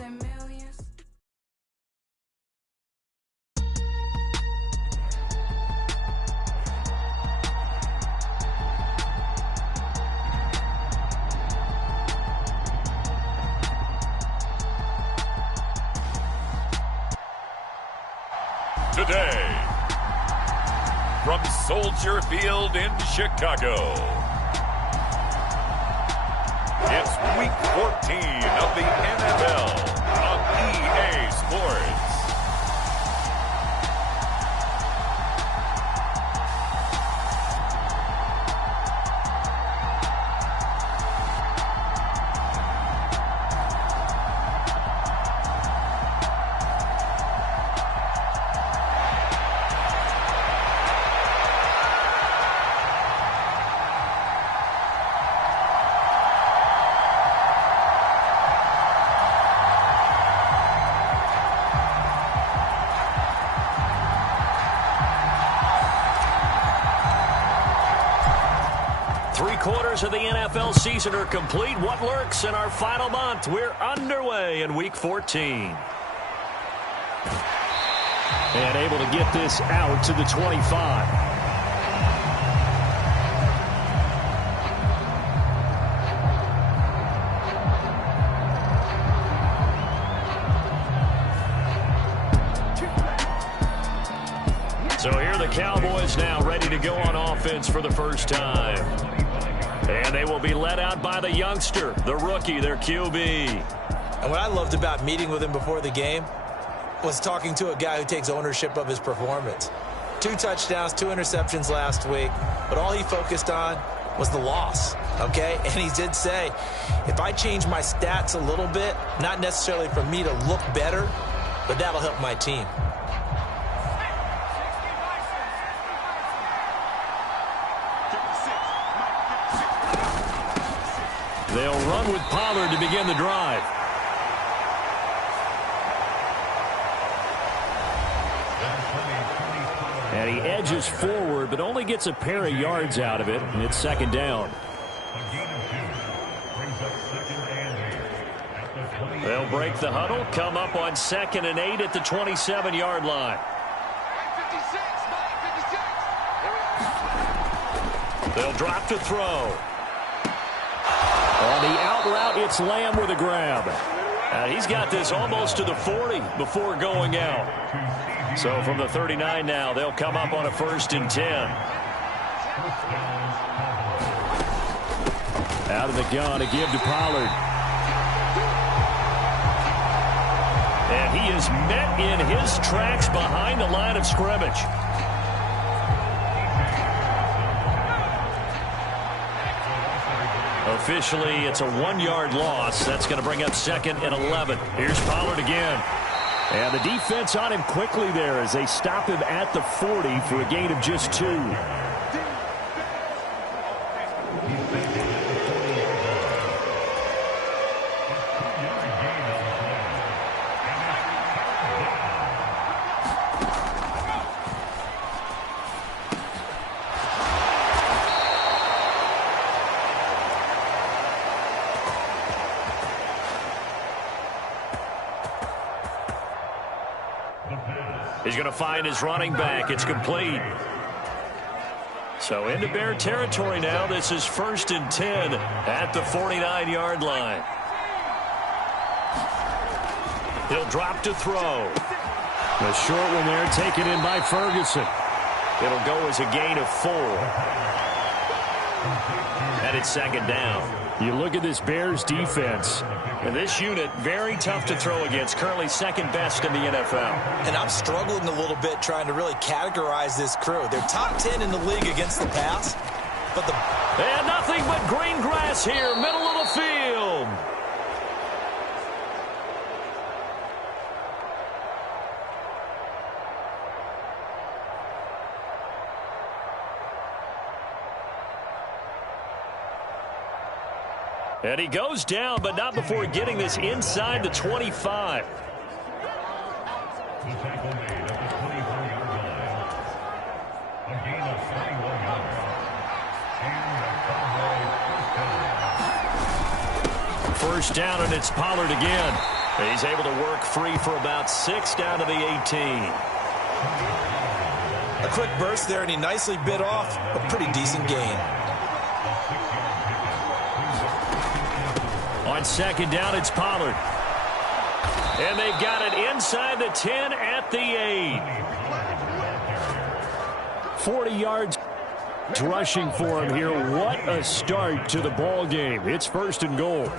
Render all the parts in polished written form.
and millions. Today, from Soldier Field in Chicago, it's Week 14 of the NFL on EA Sports. Three-quarters of the NFL season are complete. What lurks in our final month? We're underway in Week 14. And able to get this out to the 25. So here are the Cowboys now ready to go on offense for the first time. And they will be led out by the youngster, the rookie, their QB. And what I loved about meeting with him before the game was talking to a guy who takes ownership of his performance. 2 touchdowns, 2 interceptions last week, but all he focused on was the loss, okay? And he did say, if I change my stats a little bit, not necessarily for me to look better, but that'll help my team. They'll run with Pollard to begin the drive. And he edges forward, but only gets a pair of yards out of it, and it's second down. They'll break the huddle, come up on 2nd and 8 at the 27-yard line. They'll drop to throw. On the out route, it's Lamb with a grab. He's got this almost to the 40 before going out. So from the 39 now, they'll come up on a 1st and 10. Out of the gun to give to Pollard. And he is met in his tracks behind the line of scrimmage. Officially, it's a 1-yard loss. That's going to bring up 2nd and 11. Here's Pollard again. And the defense on him quickly there as they stop him at the 40 for a gain of just 2. He's going to find his running back. It's complete. So into Bear territory now. This is 1st and 10 at the 49-yard line. He'll drop to throw. The short one there taken in by Ferguson. It'll go as a gain of 4. And it's 2nd down. You look at this Bears defense. And this unit, very tough to throw against. Currently 2nd best in the NFL. And I'm struggling a little bit trying to really categorize this crew. They're top 10 in the league against the pass. But and nothing but green grass here, middle of the field. And he goes down, but not before getting this inside the 25. First down, and it's Pollard again. He's able to work free for about 6 down to the 18. A quick burst there, and he nicely bit off a pretty decent gain. On second down, it's Pollard. And they've got it inside the 10 at the 8. 40 yards rushing for him here. What a start to the ball game. It's 1st and goal.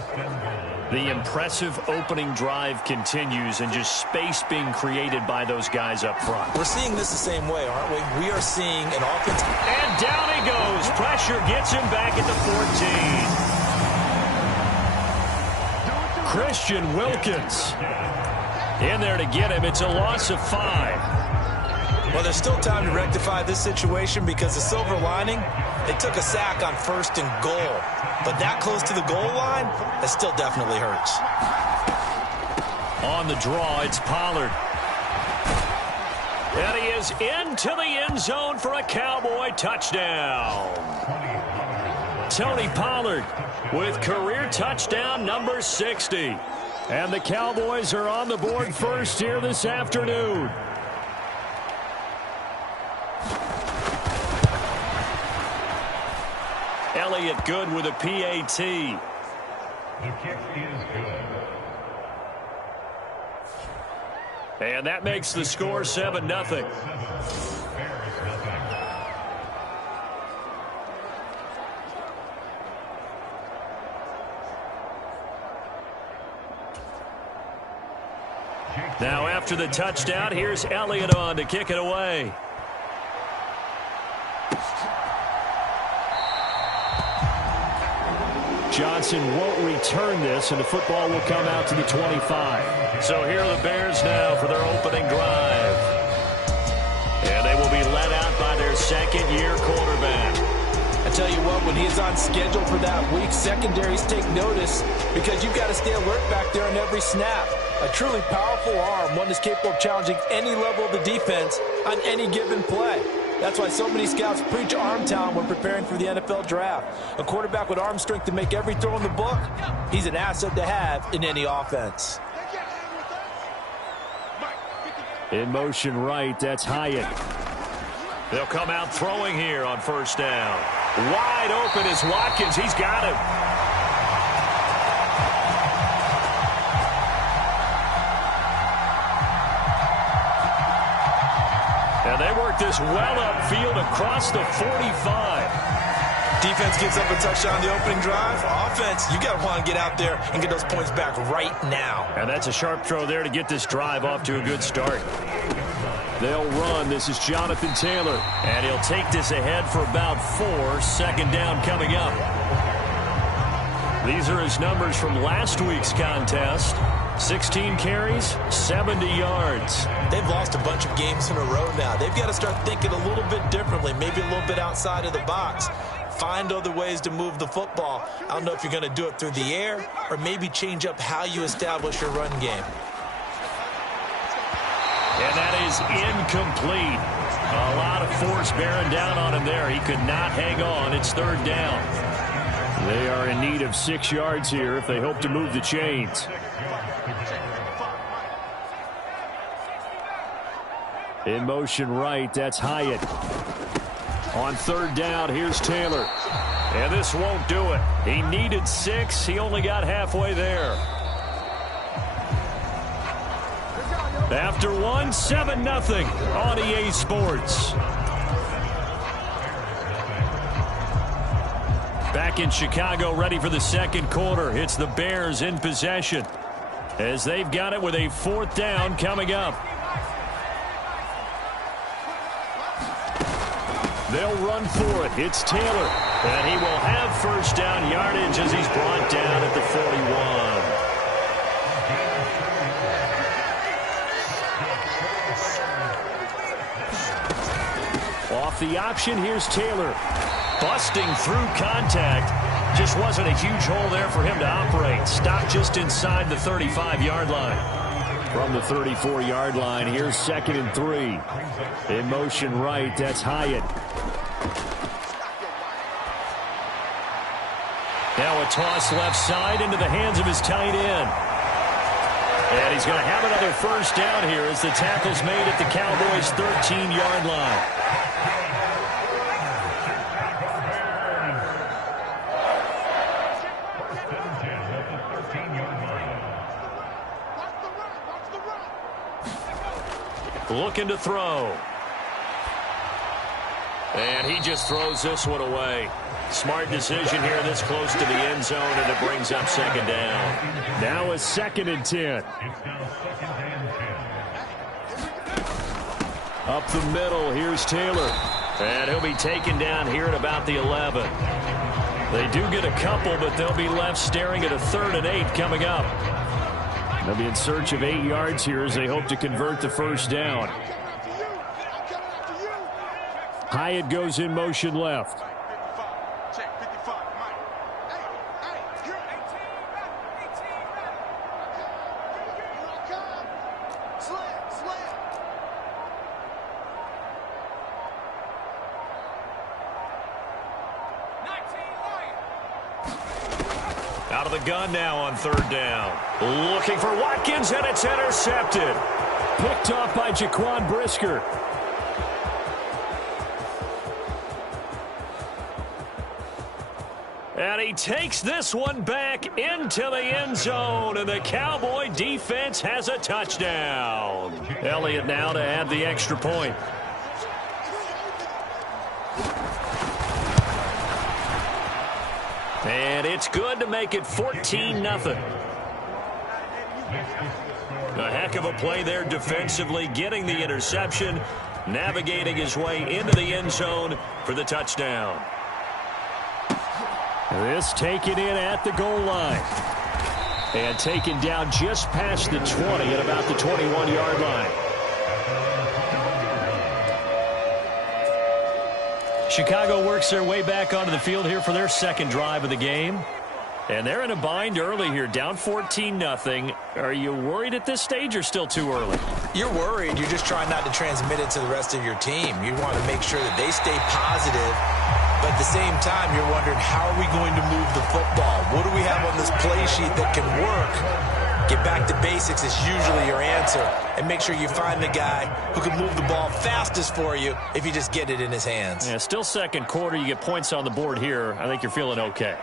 The impressive opening drive continues, and just space being created by those guys up front. We're seeing this the same way, aren't we? We are seeing an offense. And down he goes. Pressure gets him back at the 14. Christian Wilkins in there to get him. It's a loss of 5. Well, there's still time to rectify this situation because the silver lining, they took a sack on 1st and goal. But that close to the goal line, that still definitely hurts. On the draw, it's Pollard. And he is into the end zone for a Cowboy touchdown. Tony Pollard with career touchdown number 60. And the Cowboys are on the board first here this afternoon. Elliott good with a PAT. The kick is good. And that makes the score 7-0. Now after the touchdown, here's Elliott on to kick it away. Johnson won't return this, and the football will come out to the 25. So here are the Bears now for their opening drive. And they will be led out by their second-year quarterback. I tell you what, when he is on schedule for that week, secondaries take notice because you've got to stay alert back there on every snap. A truly powerful arm, one that's capable of challenging any level of the defense on any given play. That's why so many scouts preach arm talent when preparing for the NFL draft. A quarterback with arm strength to make every throw in the book, he's an asset to have in any offense. In motion right, that's Hyatt. They'll come out throwing here on 1st down. Wide open is Watkins. He's got him. And they work this well upfield across the 45. Defense gives up a touchdown on the opening drive. Offense, you got to want to get out there and get those points back right now. And that's a sharp throw there to get this drive off to a good start. They'll run. This is Jonathan Taylor. And he'll take this ahead for about 4. 2nd down coming up. These are his numbers from last week's contest. 16 carries, 70 yards. They've lost a bunch of games in a row now. They've got to start thinking a little bit differently, maybe a little bit outside of the box. Find other ways to move the football. I don't know if you're going to do it through the air or maybe change up how you establish your run game. And that is incomplete. A lot of force bearing down on him there. He could not hang on. It's 3rd down. They are in need of 6 yards here if they hope to move the chains. In motion right, that's Hyatt. On 3rd down, here's Taylor. And this won't do it. He needed 6. He only got halfway there. After 1, 7-0 on EA Sports. Back in Chicago, ready for the 2nd quarter. It's the Bears in possession as they've got it with a 4th down coming up. They'll run for it. It's Taylor. And he will have 1st down yardage as he's brought down at the 41. Off the option, here's Taylor. Busting through contact. Just wasn't a huge hole there for him to operate. Stopped just inside the 35-yard line. From the 34-yard line, here's 2nd and 3. In motion right, that's Hyatt. Now a toss left side into the hands of his tight end. And he's going to have another first down here as the tackle's made at the Cowboys' 13-yard line. Looking to throw. And he just throws this one away. Smart decision here this close to the end zone, and it brings up second down. Now it's 2nd and 10. Up the middle, here's Taylor. And he'll be taken down here at about the 11. They do get a couple, but they'll be left staring at a 3rd and 8 coming up. They'll be in search of 8 yards here as they hope to convert the first down. Hyatt goes in motion left. Out of the gun now on 3rd down. Looking for Watkins, and it's intercepted. Picked off by Jaquan Brisker. And he takes this one back into the end zone, and the Cowboy defense has a touchdown. Elliott now to add the extra point. And it's good to make it 14-0. A heck of a play there defensively, getting the interception, navigating his way into the end zone for the touchdown. This taken in at the goal line. And taken down just past the 20 at about the 21-yard line. Chicago works their way back onto the field here for their 2nd drive of the game. And they're in a bind early here, down 14-0. Are you worried at this stage or still too early? You're worried. You're just trying not to transmit it to the rest of your team. You want to make sure that they stay positive. But at the same time, you're wondering, how are we going to move the football? What do we have on this play sheet that can work? Get back to basics is usually your answer. And make sure you find the guy who can move the ball fastest for you if you just get it in his hands. Yeah, still 2nd quarter. You get points on the board here. I think you're feeling okay.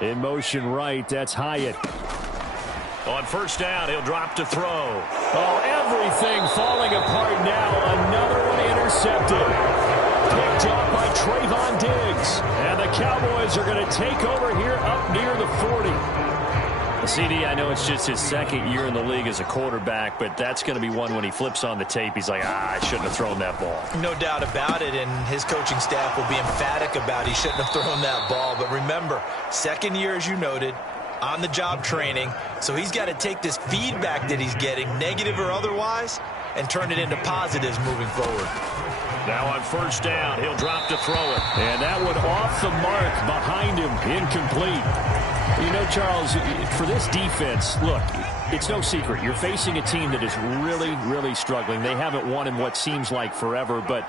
In motion right, that's Hyatt. On 1st down, he'll drop to throw. Oh, everything falling apart now. Another one intercepted. Picked off by Trayvon Diggs. And the Cowboys are going to take over here up near the 40. CD, I know it's just his 2nd year in the league as a quarterback, but that's going to be one when he flips on the tape, he's like, I shouldn't have thrown that ball. No doubt about it, and his coaching staff will be emphatic about he shouldn't have thrown that ball. But remember, 2nd year, as you noted, on-the-job training, so he's got to take this feedback that he's getting, negative or otherwise, and turn it into positives moving forward. Now on 1st down, he'll drop to throw it. And that one off the mark behind him, incomplete. You know, Charles, for this defense, look, it's no secret. You're facing a team that is really, really struggling. They haven't won in what seems like forever, but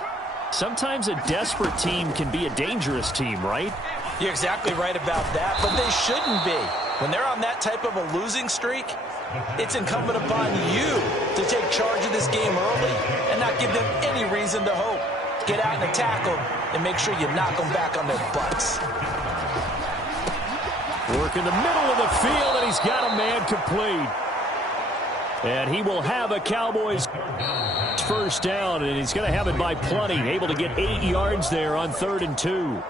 sometimes a desperate team can be a dangerous team, right? You're exactly right about that, but they shouldn't be. When they're on that type of a losing streak, it's incumbent upon you to take charge of this game early and not give them any reason to hope. Get out and tackle and make sure you knock them back on their butts. Work in the middle of the field, and he's got a man complete. And he will have a Cowboys first down, and he's going to have it by plenty. Able to get 8 yards there on 3rd and 2.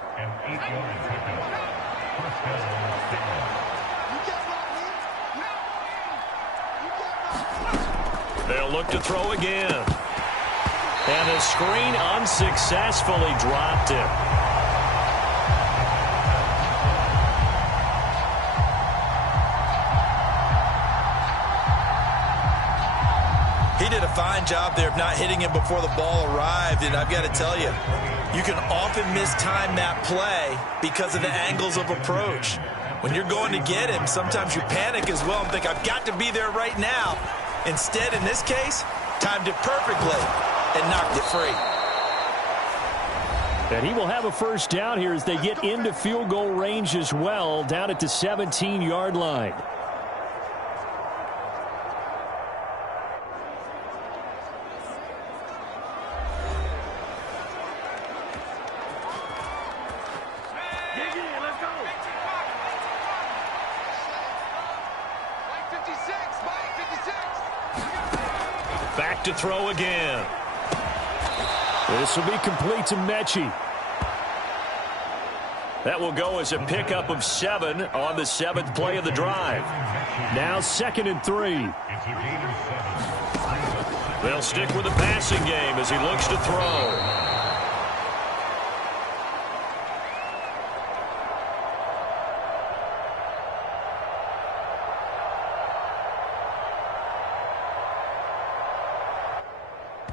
They'll look to throw again. And the screen unsuccessfully dropped it. He did a fine job there of not hitting him before the ball arrived. And I've got to tell you, you can often mistime that play because of the angles of approach. When you're going to get him, sometimes you panic as well and think, I've got to be there right now. Instead, in this case, timed it perfectly and knocked it free. And he will have a first down here as they get into field goal range as well, down at the 17-yard line. Back to throw again. This will be complete to Mechie. That will go as a pickup of 7 on the 7th play of the drive. Now 2nd and 3. They'll stick with the passing game as he looks to throw.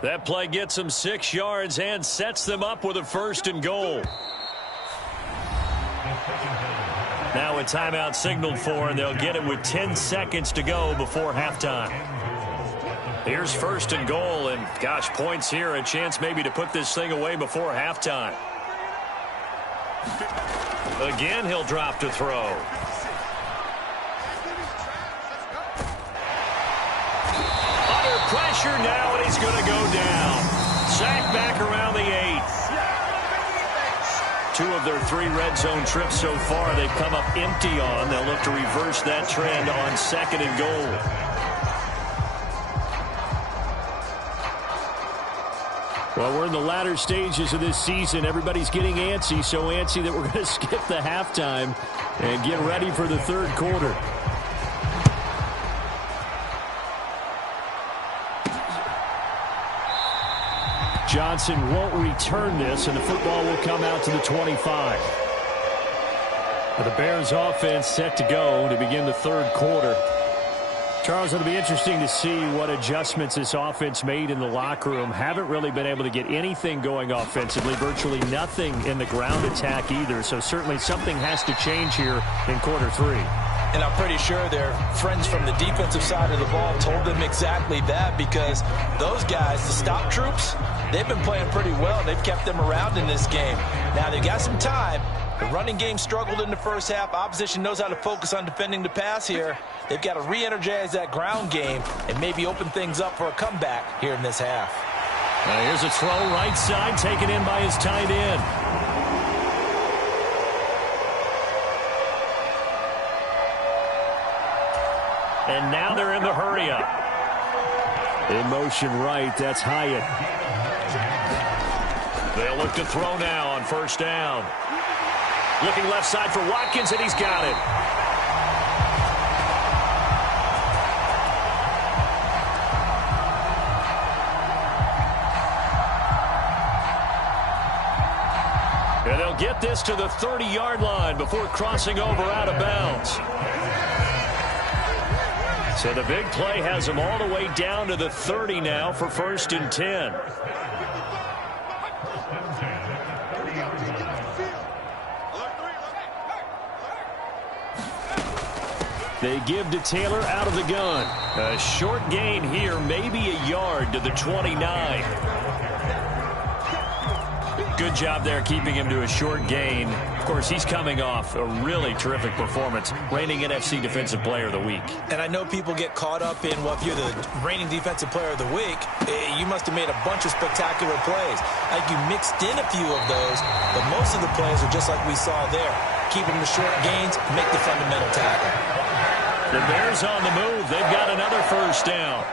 That play gets them 6 yards and sets them up with a 1st and goal. Now a timeout signaled for, and they'll get it with 10 seconds to go before halftime. Here's 1st and goal, and gosh, points here, a chance maybe to put this thing away before halftime. Again, he'll drop to throw. Under pressure now, and he's going to go down. Sacked back around the 8. 2 of their 3 red zone trips so far they've come up empty on. They'll look to reverse that trend on 2nd and goal. Well, we're in the latter stages of this season. Everybody's getting antsy, so antsy that we're going to skip the halftime and get ready for the 3rd quarter. Johnson won't return this, and the football will come out to the 25. The Bears offense set to go to begin the 3rd quarter. Charles, it'll be interesting to see what adjustments this offense made in the locker room. Haven't really been able to get anything going offensively, virtually nothing in the ground attack either. So certainly something has to change here in quarter 3. And I'm pretty sure their friends from the defensive side of the ball told them exactly that, because those guys, the stop troops, they've been playing pretty well. They've kept them around in this game. Now they've got some time. The running game struggled in the first half. Opposition knows how to focus on defending the pass here. They've got to re-energize that ground game and maybe open things up for a comeback here in this half. Now here's a throw right side, taken in by his tight end. And now they're in the hurry-up. In motion right, that's Hyatt. They'll look to throw now on 1st down. Looking left side for Watkins, and he's got it. And they'll get this to the 30-yard line before crossing over out of bounds. So the big play has them all the way down to the 30 now for 1st and 10. They give to Taylor out of the gun. A short gain here, maybe a yard to the 29. Good job there keeping him to a short gain. Of course, he's coming off a really terrific performance, reigning NFC Defensive Player of the Week. And I know people get caught up in, well, if you're the reigning Defensive Player of the Week, you must have made a bunch of spectacular plays. Like you mixed in a few of those, but most of the plays are just like we saw there. Keep them to short gains, make the fundamental tackle. The Bears on the move. They've got another 1st down.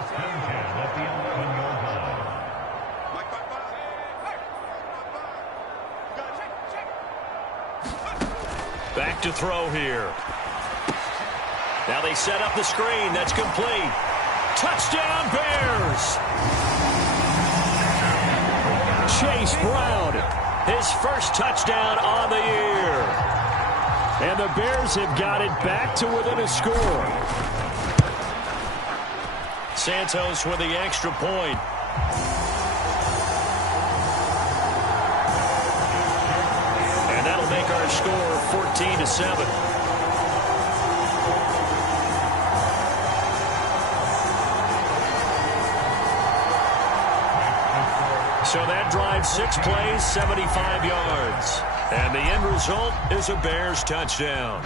Back to throw here. Now they set up the screen. That's complete. Touchdown, Bears! Chase Brown, his 1st touchdown on the year. And the Bears have got it back to within a score. Santos with the extra point. And that'll make our score 14-7. So that drive, 6 plays, 75 yards. And the end result is a Bears touchdown.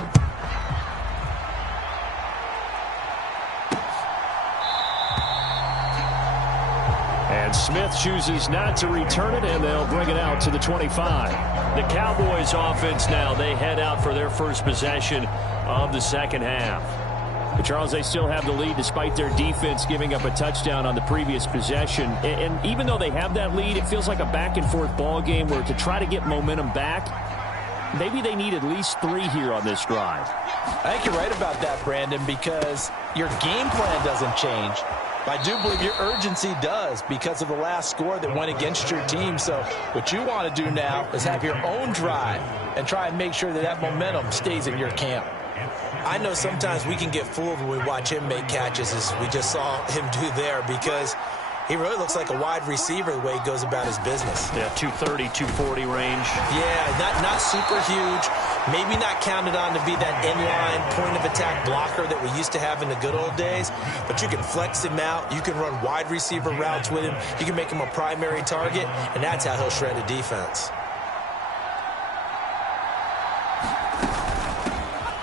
And Smith chooses not to return it, and they'll bring it out to the 25. The Cowboys offense now, they head out for their first possession of the second half. But Charles, they still have the lead despite their defense giving up a touchdown on the previous possession. And even though they have that lead, it feels like a back-and-forth ball game where to try to get momentum back, maybe they need at least 3 here on this drive. I think you're right about that, Brandon, because your game plan doesn't change. But I do believe your urgency does because of the last score that went against your team. So what you want to do now is have your own drive and try and make sure that that momentum stays in your camp. I know sometimes we can get fooled when we watch him make catches, as we just saw him do there, because he really looks like a wide receiver the way he goes about his business. Yeah, 230, 240 range. Yeah, not super huge. Maybe not counted on to be that inline point-of-attack blocker that we used to have in the good old days, but you can flex him out. You can run wide receiver routes with him. You can make him a primary target, and that's how he'll shred a defense.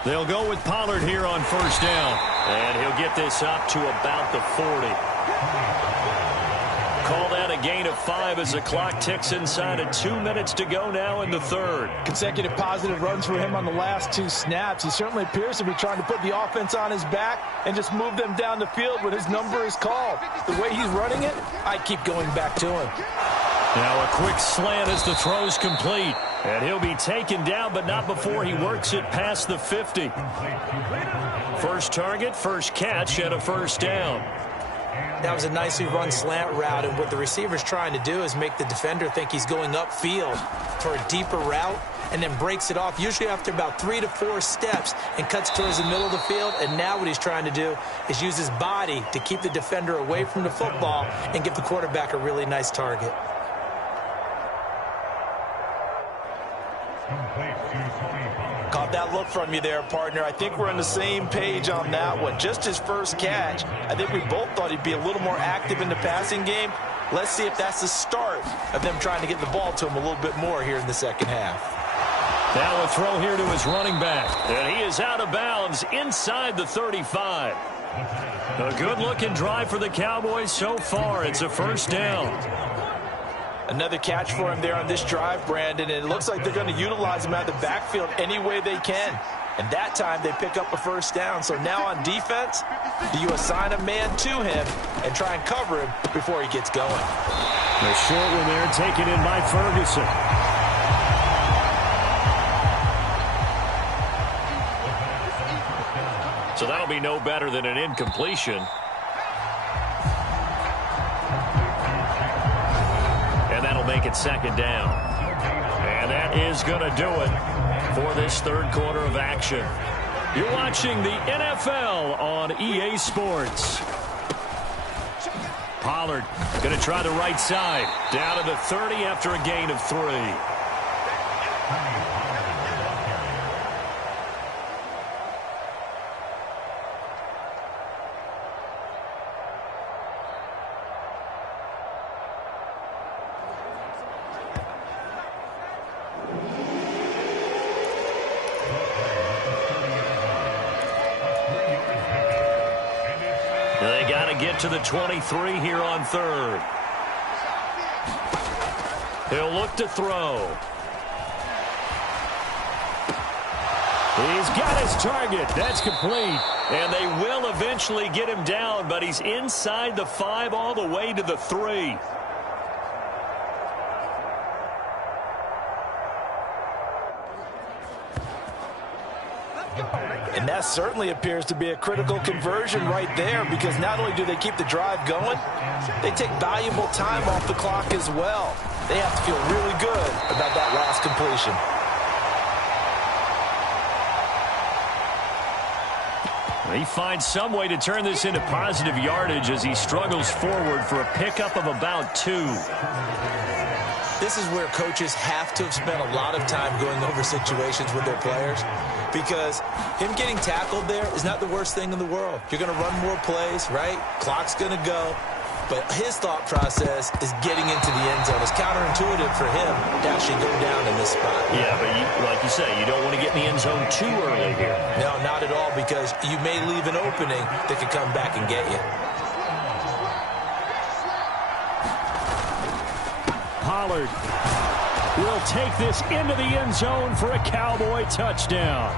They'll go with Pollard here on first down. And he'll get this up to about the 40. Call that a gain of 5 as the clock ticks inside of 2 minutes to go now in the third. Consecutive positive runs for him on the last 2 snaps. He certainly appears to be trying to put the offense on his back and just move them down the field when his number is called. The way he's running it, I keep going back to him. Now a quick slant as the throw's complete. And he'll be taken down, but not before he works it past the 50. First target, first catch, and a first down. That was a nicely run slant route, and what the receiver's trying to do is make the defender think he's going upfield for a deeper route, and then breaks it off, usually after about 3 to 4 steps, and cuts towards the middle of the field. And now what he's trying to do is use his body to keep the defender away from the football and give the quarterback a really nice target. Caught that look from you there, partner. I think we're on the same page on that one. Just his first catch. I think we both thought he'd be a little more active in the passing game. Let's see if that's the start of them trying to get the ball to him a little bit more here in the second half. Now a throw here to his running back. And he is out of bounds inside the 35. A good-looking drive for the Cowboys so far. It's a first down. Another catch for him there on this drive, Brandon, and it looks like they're going to utilize him out of the backfield any way they can. And that time they pick up a first down. So now on defense, do you assign a man to him and try and cover him before he gets going? The short one there taken in by Ferguson. So that'll be no better than an incompletion. And that'll make it second down. And that is going to do it for this third quarter of action. You're watching the NFL on EA Sports. Pollard going to try the right side. Down to the 30 after a gain of 3. They got to get to the 23 here on third. He'll look to throw. He's got his target. That's complete. And they will eventually get him down, but he's inside the 5 all the way to the 3. And that certainly appears to be a critical conversion right there, because not only do they keep the drive going, they take valuable time off the clock as well. They have to feel really good about that last completion. He finds some way to turn this into positive yardage as he struggles forward for a pickup of about 2. This is where coaches have to have spent a lot of time going over situations with their players, because him getting tackled there is not the worst thing in the world. You're going to run more plays, right? Clock's going to go. But his thought process is getting into the end zone. It's counterintuitive for him to actually go down in this spot. Yeah, but like you say, you don't want to get in the end zone too early here. No, not at all, because you may leave an opening that could come back and get you. Pollard will take this into the end zone for a Cowboy touchdown.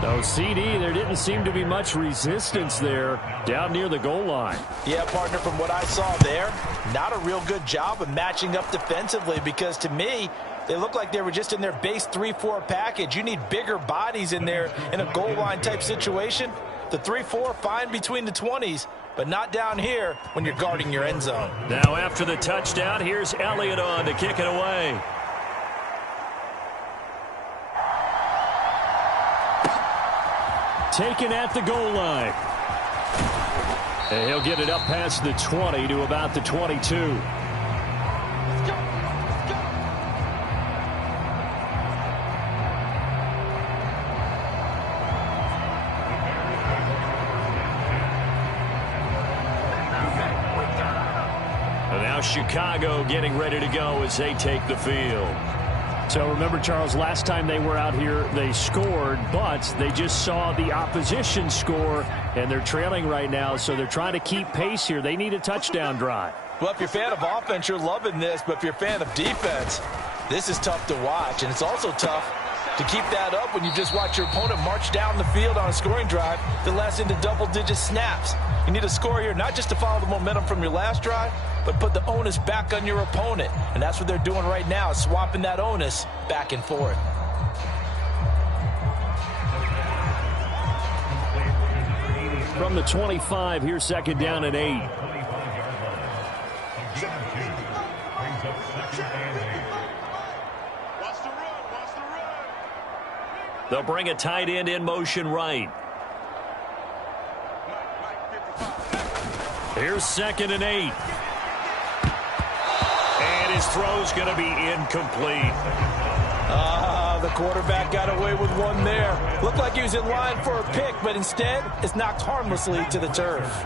No CD, there didn't seem to be much resistance there down near the goal line. Yeah, partner, from what I saw there, not a real good job of matching up defensively, because to me, they look like they were just in their base 3-4 package. You need bigger bodies in there in a goal line type situation. The 3-4, fine between the 20s, but not down here when you're guarding your end zone. Now after the touchdown, here's Elliott on to kick it away. Taken at the goal line. And he'll get it up past the 20 to about the 22. And now Chicago getting ready to go as they take the field. So remember, Charles, last time they were out here, they scored, but they just saw the opposition score, and they're trailing right now, so they're trying to keep pace here. They need a touchdown drive. Well, if you're a fan of offense, you're loving this, but if you're a fan of defense, this is tough to watch, and it's also tough to keep that up when you just watch your opponent march down the field on a scoring drive that lasts into double-digit snaps. You need a score here, not just to follow the momentum from your last drive, but put the onus back on your opponent. And that's what they're doing right now, swapping that onus back and forth. From the 25, here's second down and 8. They'll bring a tight end in motion right. Here's second and 8. And his throw's going to be incomplete. The quarterback got away with one there. Looked like he was in line for a pick, but instead, it's knocked harmlessly to the turf.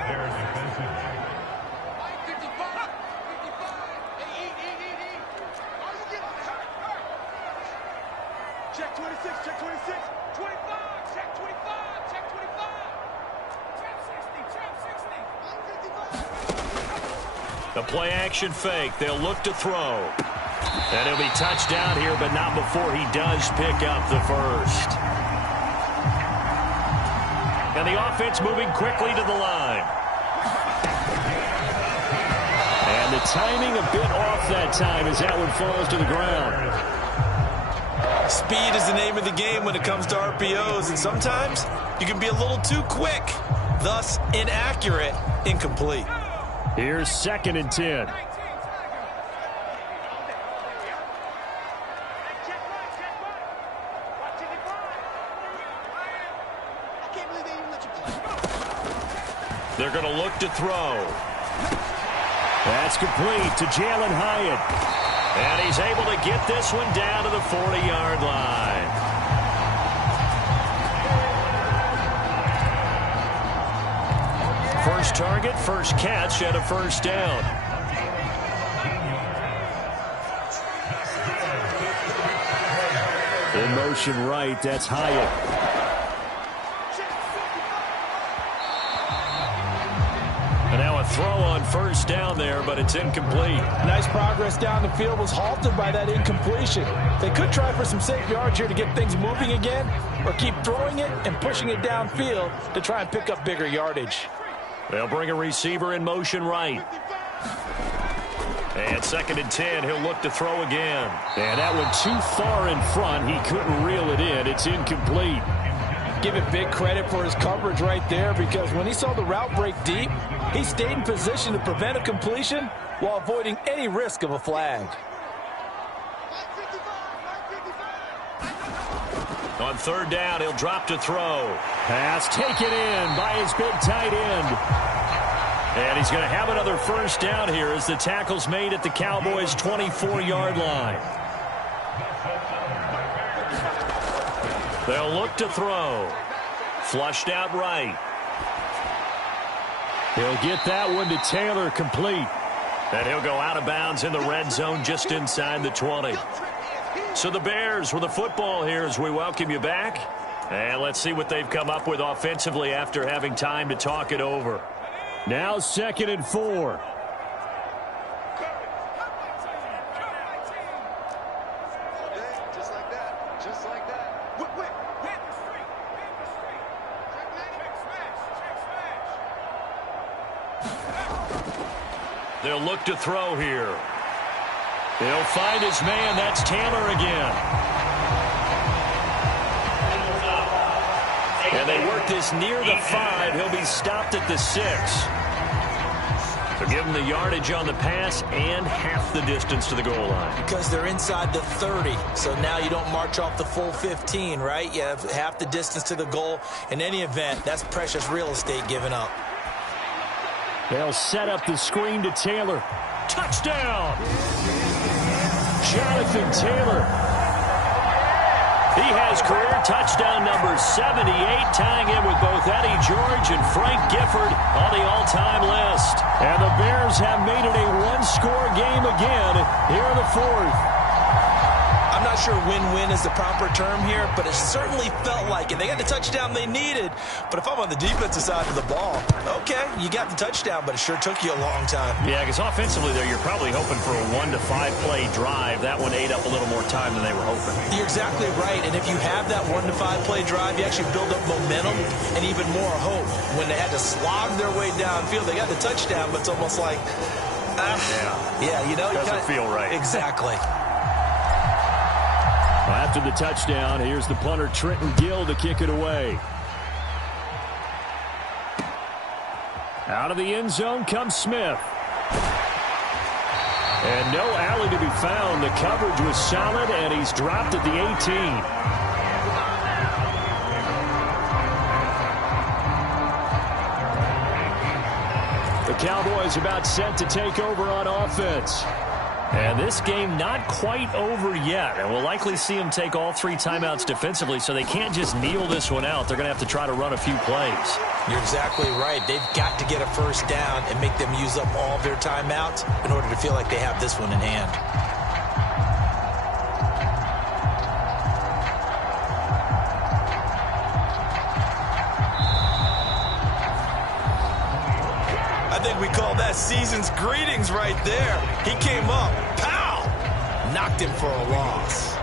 Check 26, check 26, 25, check 25, check 25. Check 60, check 60. The play action fake. They'll look to throw. And he'll be touched down here, but not before he does pick up the first. And the offense moving quickly to the line. And the timing a bit off that time as that one falls to the ground. Speed is the name of the game when it comes to RPOs, and sometimes you can be a little too quick, thus inaccurate, incomplete. Here's second and 10. They're going to look to throw. That's complete to Jalen Hyatt. And he's able to get this one down to the 40-yard line. First target, first catch, and a first down. In motion right, that's Hyatt. And now a throw on first down there, but it's incomplete. Nice progress down the field, was halted by that incompletion. They could try for some safe yards here to get things moving again, or keep throwing it and pushing it downfield to try and pick up bigger yardage. They'll bring a receiver in motion right. And second and 10, he'll look to throw again. And that one too far in front. He couldn't reel it in. It's incomplete. Give it big credit for his coverage right there, because when he saw the route break deep, he stayed in position to prevent a completion while avoiding any risk of a flag. On third down, he'll drop to throw. Pass taken in by his big tight end. And he's going to have another first down here as the tackle's made at the Cowboys' 24-yard line. They'll look to throw. Flushed out right. He'll get that one to Taylor, complete. And he'll go out of bounds in the red zone just inside the 20. So the Bears with the football here as we welcome you back. And let's see what they've come up with offensively after having time to talk it over. Now 2nd and 4. Just like that. Just like that. They'll look to throw here. He'll find his man. That's Taylor again. And they work this near the 5. He'll be stopped at the 6. So give him the yardage on the pass and half the distance to the goal line. Because they're inside the 30. So now you don't march off the full 15, right? You have half the distance to the goal. In any event, that's precious real estate given up. They'll set up the screen to Taylor. Touchdown! Jonathan Taylor. He has career touchdown number 78, tying in with both Eddie George and Frank Gifford on the all-time list. And the Bears have made it a one-score game again here in the 4th. I'm not sure win-win is the proper term here, but it certainly felt like it. They got the touchdown they needed, but if I'm on the defensive side of the ball, okay, you got the touchdown, but it sure took you a long time. Yeah, because offensively there, you're probably hoping for a 1 to 5 play drive. That one ate up a little more time than they were hoping. You're exactly right, and if you have that 1 to 5 play drive, you actually build up momentum and even more hope. When they had to slog their way downfield, they got the touchdown, but it's almost like, you know, doesn't feel right. Exactly. After the touchdown, here's the punter, Trenton Gill, to kick it away. Out of the end zone comes Smith. And no alley to be found. The coverage was solid, and he's dropped at the 18. The Cowboys about set to take over on offense. And this game not quite over yet. And we'll likely see them take all 3 timeouts defensively, so they can't just kneel this one out. They're going to have to try to run a few plays. You're exactly right. They've got to get a first down and make them use up all their timeouts in order to feel like they have this one in hand. I think we call that season's greetings right there. He came up, pow, knocked him for a loss.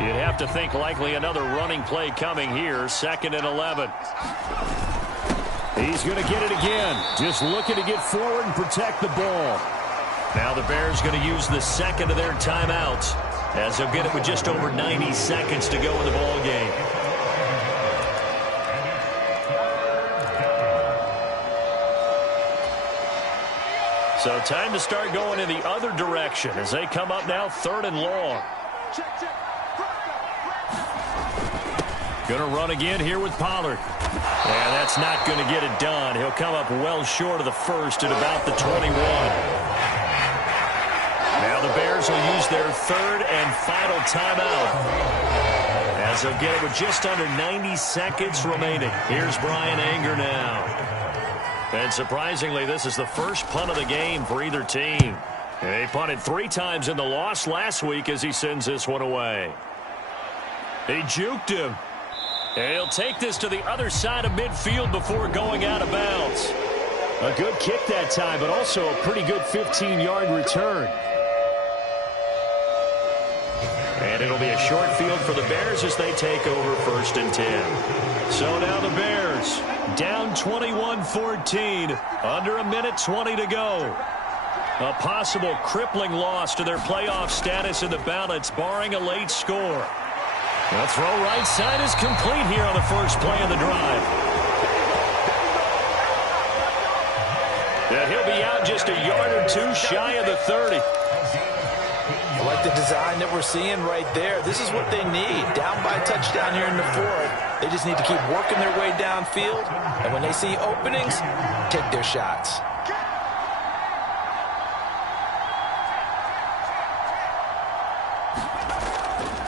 You'd have to think likely another running play coming here. 2nd and 11. He's going to get it again. Just looking to get forward and protect the ball. Now the Bears going to use the 2nd of their timeouts as they'll get it with just over 90 seconds to go in the ball game. So time to start going in the other direction as they come up now 3rd and long. Going to run again here with Pollard. And that's not going to get it done. He'll come up well short of the first at about the 21. Now the Bears will use their 3rd and final timeout as they'll get it with just under 90 seconds remaining. Here's Brian Anger now. And surprisingly, this is the first punt of the game for either team. They punted 3 times in the loss last week as he sends this one away. He juked him. And he'll take this to the other side of midfield before going out of bounds. A good kick that time, but also a pretty good 15-yard return. And it'll be a short field for the Bears as they take over 1st and 10. So now the Bears down 21-14, under a minute 20 to go. A possible crippling loss to their playoff status in the balance, barring a late score. The throw right side is complete here on the first play of the drive. Yeah, he'll be out just a yard or two shy of the 30. I like the design that we're seeing right there. This is what they need. Down by a touchdown here in the fourth. They just need to keep working their way downfield. And when they see openings, take their shots.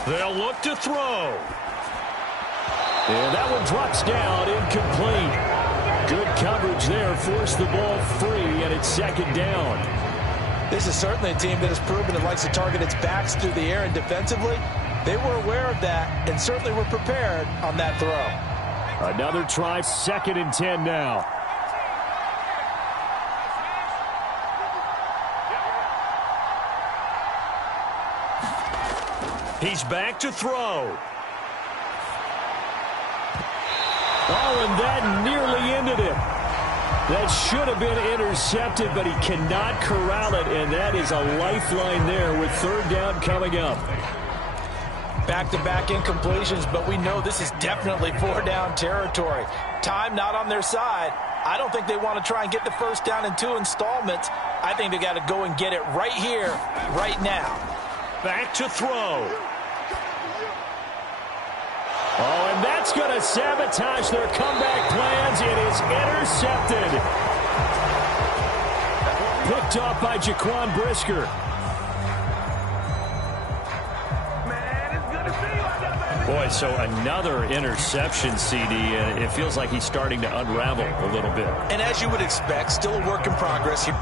They'll look to throw. And that one drops down, incomplete. Good coverage there, forced the ball free, and it's second down. This is certainly a team that has proven it likes to target its backs through the air, and defensively, they were aware of that and certainly were prepared on that throw. Another try, 2nd and 10 now. He's back to throw. Oh, and that nearly ended it. That should have been intercepted, but he cannot corral it, and that is a lifeline there with 3rd down coming up. Back-to-back incompletions, but we know this is definitely 4-down territory. Time not on their side. I don't think they want to try and get the first down in 2 installments. I think they got to go and get it right here, right now. Back to throw. Oh, and that's going to sabotage their comeback plans. It is intercepted. Picked off by Jaquan Brisker. Boy, so another interception, CD, and it feels like he's starting to unravel a little bit. And as you would expect, still a work in progress here.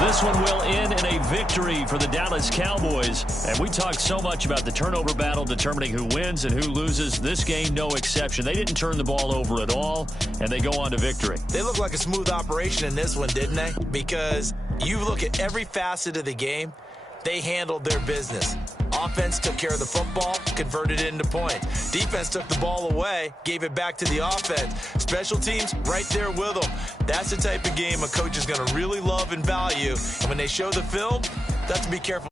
This one will end in a victory for the Dallas Cowboys. And we talked so much about the turnover battle, determining who wins and who loses. This game, no exception. They didn't turn the ball over at all, and they go on to victory. They look like a smooth operation in this one, didn't they? Because you look at every facet of the game, they handled their business. Offense took care of the football, converted it into points. Defense took the ball away, gave it back to the offense. Special teams, right there with them. That's the type of game a coach is going to really love and value. And when they show the film, they have to be careful.